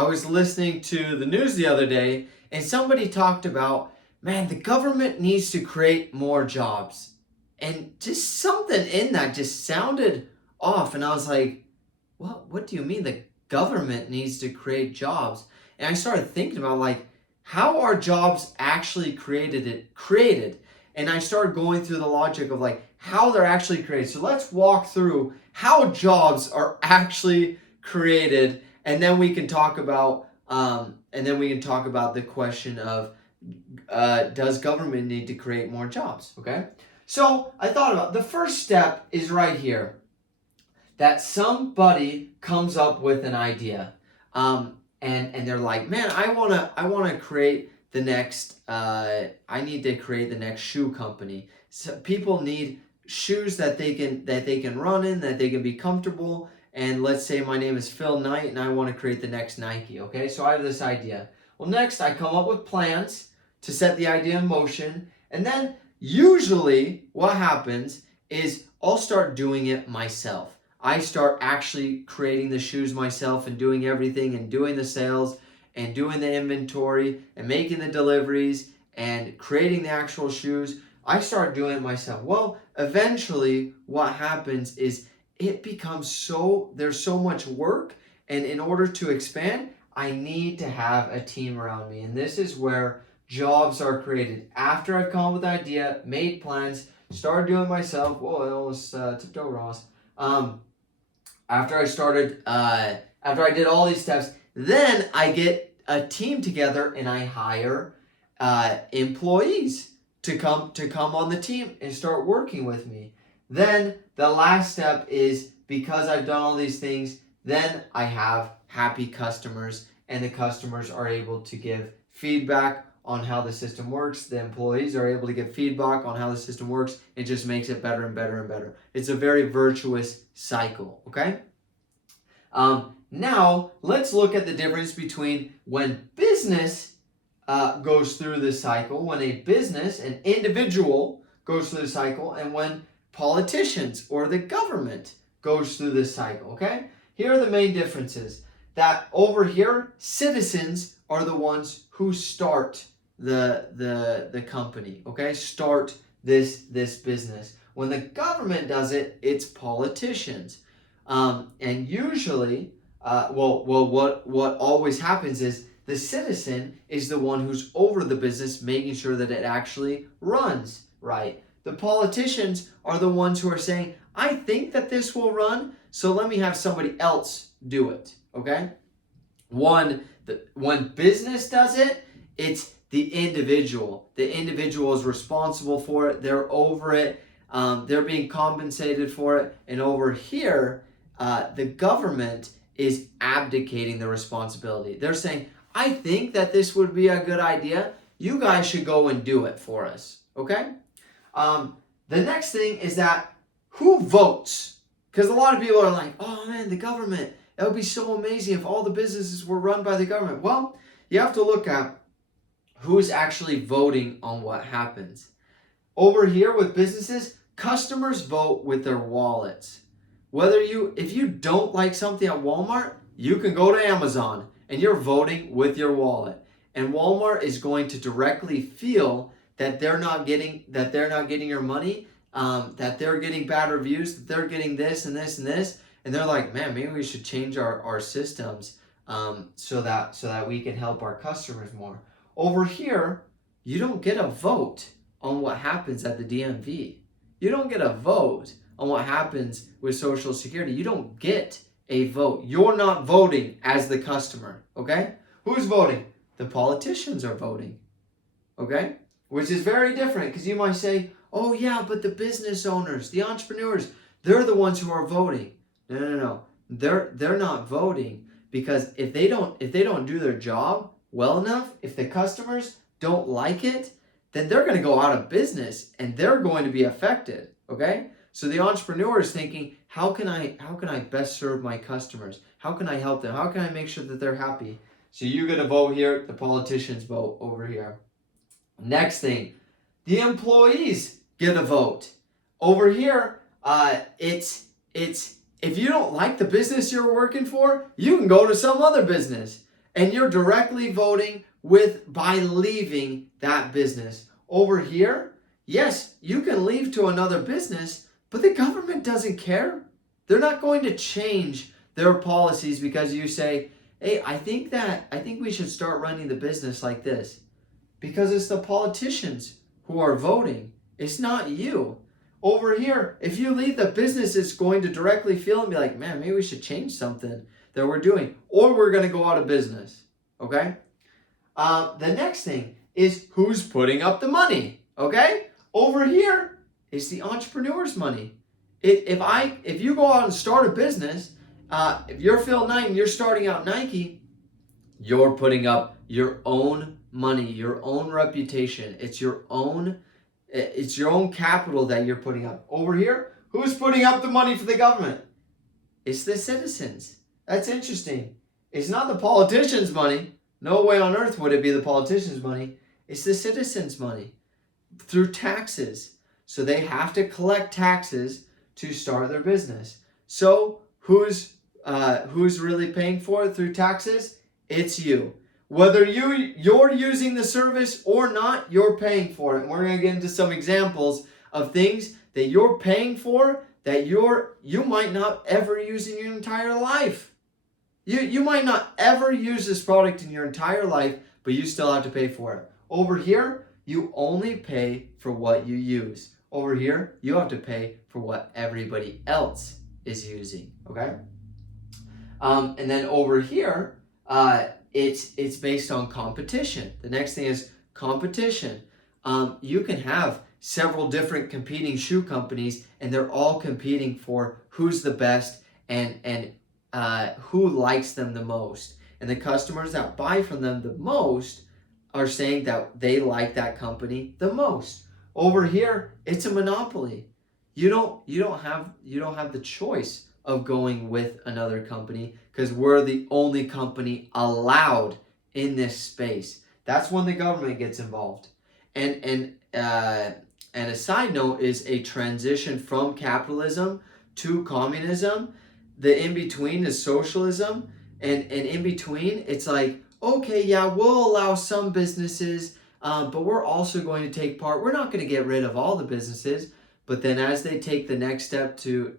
I was listening to the news the other day and somebody talked about, man, the government needs to create more jobs. And just something in that just sounded off. And I was like, what do you mean the government needs to create jobs? And I started thinking about like, how are jobs actually created? And I started going through the logic of like how they're actually created. So let's walk through how jobs are actually created, and then we can talk about the question of does government need to create more jobs? Okay. So I thought about the first step is right here, that somebody comes up with an idea, and they're like, man, I wanna create the next. I need to create the next shoe company. So people need shoes that they can run in, that they can be comfortable. And let's say my name is Phil Knight, and I want to create the next Nike. Okay, so I have this idea. Well, next I come up with plans to set the idea in motion, and then usually what happens is I'll start doing it myself. I start actually creating the shoes myself and doing everything and doing the sales and doing the inventory and making the deliveries and creating the actual shoes. I start doing it myself. Well, eventually what happens is it becomes there's so much work, and in order to expand, I need to have a team around me. And this is where jobs are created. After I've come up with the idea, made plans, started doing it myself. Whoa, I almost tipped over, Ross. After I did all these steps, then I get a team together and I hire employees to come on the team and start working with me. Then the last step is, because I've done all these things, then I have happy customers, and the customers are able to give feedback on how the system works. The employees are able to give feedback on how the system works. It just makes it better and better and better. It's a very virtuous cycle, okay? Now, let's look at the difference between when business goes through this cycle, when a business, an individual goes through the cycle, and when politicians or the government goes through this cycle, okay? Here are the main differences. That over here, citizens are the ones who start the company, okay? Start this business. When the government does it, it's politicians. And usually, what always happens is the citizen is the one who's over the business, making sure that it actually runs right. The politicians are the ones who are saying, I think that this will run, so let me have somebody else do it, okay? When business does it, it's the individual. The individual is responsible for it. They're over it. They're being compensated for it. And over here, the government is abdicating the responsibility. They're saying, I think that this would be a good idea. You guys should go and do it for us, okay? The next thing is that who votes? Because a lot of people are like, oh man, the government, that would be so amazing if all the businesses were run by the government. Well, you have to look at who's actually voting on what happens. Over here with businesses, customers vote with their wallets. If you don't like something at Walmart, you can go to Amazon and you're voting with your wallet. And Walmart is going to directly feel that they're not getting your money, that they're getting bad reviews, that they're getting this and this and this, and they're like, man, maybe we should change our systems so that we can help our customers more. Over here, you don't get a vote on what happens at the DMV. You don't get a vote on what happens with Social Security. You don't get a vote. You're not voting as the customer, okay? Who's voting? The politicians are voting, okay? Which is very different, because you might say, oh yeah, but the business owners, the entrepreneurs, they're the ones who are voting. No. They're not voting, because if they don't do their job well enough, if the customers don't like it, then they're going to go out of business and they're going to be affected, okay? So the entrepreneur is thinking, how can I best serve my customers? How can I help them? How can I make sure that they're happy? So you get a vote here, the politicians vote over here. Next thing, the employees get a vote. Over here, it's if you don't like the business you're working for, you can go to some other business. And you're directly voting by leaving that business. Over here, yes, you can leave to another business, but the government doesn't care. They're not going to change their policies because you say, hey, I think we should start running the business like this. Because it's the politicians who are voting. It's not you. Over here, if you leave the business, it's going to directly feel and be like, man, maybe we should change something that we're doing, or we're going to go out of business. Okay? The next thing is who's putting up the money. Okay? Over here is the entrepreneur's money. If you go out and start a business, if you're Phil Knight and you're starting out Nike, you're putting up your own money, your own reputation. It's your own capital that you're putting up. Over here, who's putting up the money for the government? It's the citizens. That's interesting. It's not the politicians' money. No way on earth would it be the politicians' money. It's the citizens' money through taxes. So they have to collect taxes to start their business. So who's really paying for it through taxes? It's you. Whether you're using the service or not, you're paying for it. And we're going to get into some examples of things that you're paying for that you might not ever use in your entire life. You might not ever use this product in your entire life, but you still have to pay for it. Over here, you only pay for what you use. Over here, you have to pay for what everybody else is using. Okay? And then over here, it's based on competition. The next thing is competition. You can have several different competing shoe companies, and they're all competing for who's the best and who likes them the most. And the customers that buy from them the most are saying that they like that company the most. Over here, it's a monopoly. You don't have the choice of going with another company because we're the only company allowed in this space. That's when the government gets involved. And a side note is a transition from capitalism to communism. The in-between is socialism. And in between, it's like, okay, yeah, we'll allow some businesses, but we're also going to take part. We're not going to get rid of all the businesses. But then as they take the next step to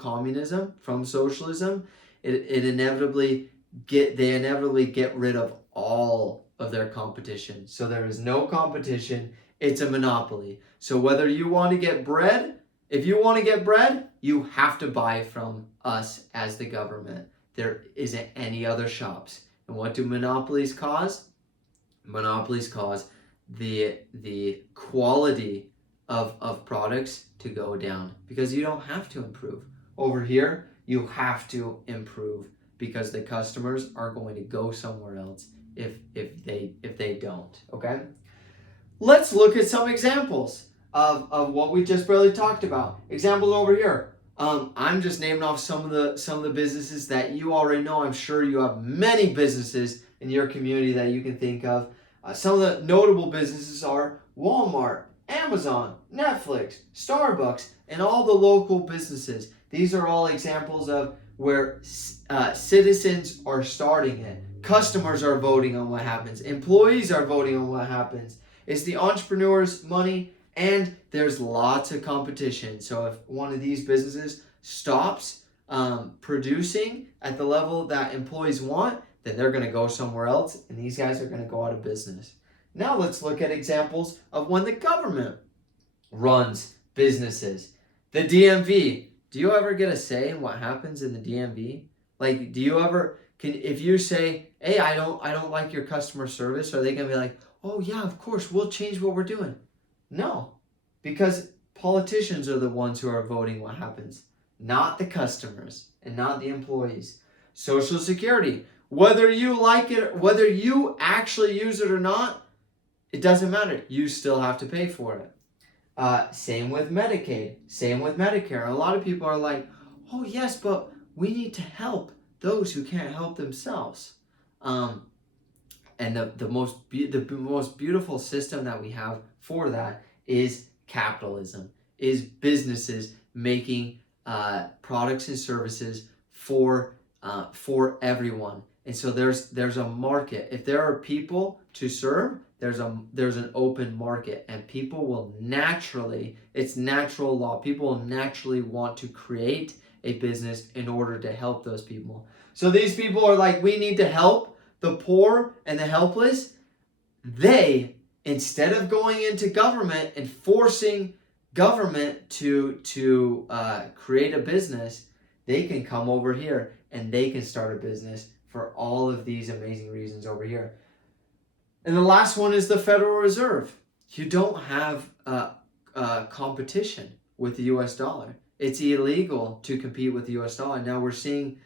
communism from socialism, they inevitably get rid of all of their competition. So there is no competition. It's a monopoly. So whether you want to get bread, if you want to get bread, you have to buy from us as the government. There isn't any other shops. And what do monopolies cause? Monopolies cause the quality of products to go down because you don't have to improve. Over here, you have to improve because the customers are going to go somewhere else if they don't. Okay? Let's look at some examples of what we just barely talked about. Examples over here. I'm just naming off some of the businesses that you already know. I'm sure you have many businesses in your community that you can think of. Some of the notable businesses are Walmart, Amazon, Netflix, Starbucks, and all the local businesses. These are all examples of where citizens are starting it. Customers are voting on what happens. Employees are voting on what happens. It's the entrepreneur's money, and there's lots of competition. So if one of these businesses stops producing at the level that employees want, then they're going to go somewhere else, and these guys are going to go out of business. Now let's look at examples of when the government runs businesses. The DMV. Do you ever get a say in what happens in the DMV? Like, do you ever if you say, "Hey, I don't like your customer service," are they going to be like, "Oh yeah, of course, we'll change what we're doing"? No, because politicians are the ones who are voting what happens, not the customers and not the employees. Social Security. Whether you like it, whether you actually use it or not, it doesn't matter. You still have to pay for it. Same with Medicaid. Same with Medicare. And a lot of people are like, oh, yes, but we need to help those who can't help themselves. And the most beautiful system that we have for that is capitalism, is businesses making products and services for everyone. And so there's a market. If there are people to serve, there's an open market, and people will naturally, it's natural law, people will naturally want to create a business in order to help those people. So these people are like, we need to help the poor and the helpless. They, instead of going into government and forcing government to create a business, they can come over here and they can start a business for all of these amazing reasons over here. And the last one is the Federal Reserve. You don't have competition with the US dollar. It's illegal to compete with the US dollar. Now we're seeing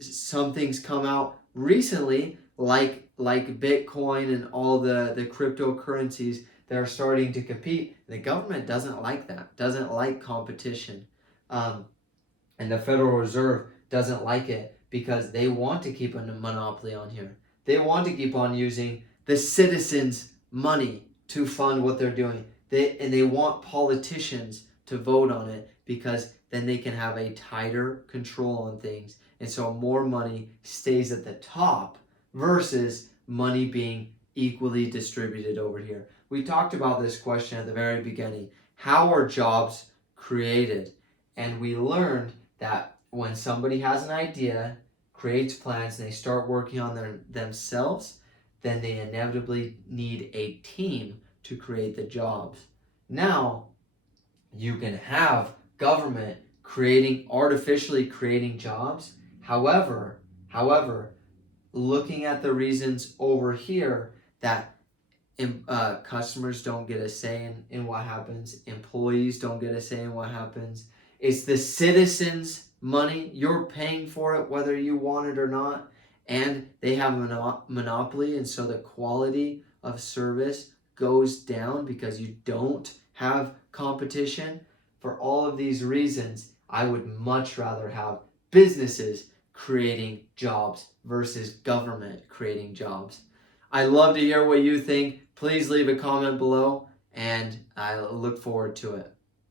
some things come out recently, like Bitcoin and all the cryptocurrencies that are starting to compete. The government doesn't like that, doesn't like competition. And the Federal Reserve doesn't like it because they want to keep a monopoly on here. They want to keep on using the citizens' money to fund what they're doing. They want politicians to vote on it because then they can have a tighter control on things. And so more money stays at the top versus money being equally distributed over here. We talked about this question at the very beginning. How are jobs created? And we learned that when somebody has an idea, creates plans, and they start working on themselves, then they inevitably need a team to create the jobs. Now, you can have government artificially creating jobs. However, looking at the reasons over here that customers don't get a say in what happens, employees don't get a say in what happens. It's the citizens' money. You're paying for it whether you want it or not, and they have a monopoly, and so the quality of service goes down because you don't have competition. For all of these reasons, I would much rather have businesses creating jobs versus government creating jobs. I love to hear what you think. Please leave a comment below, and I look forward to it.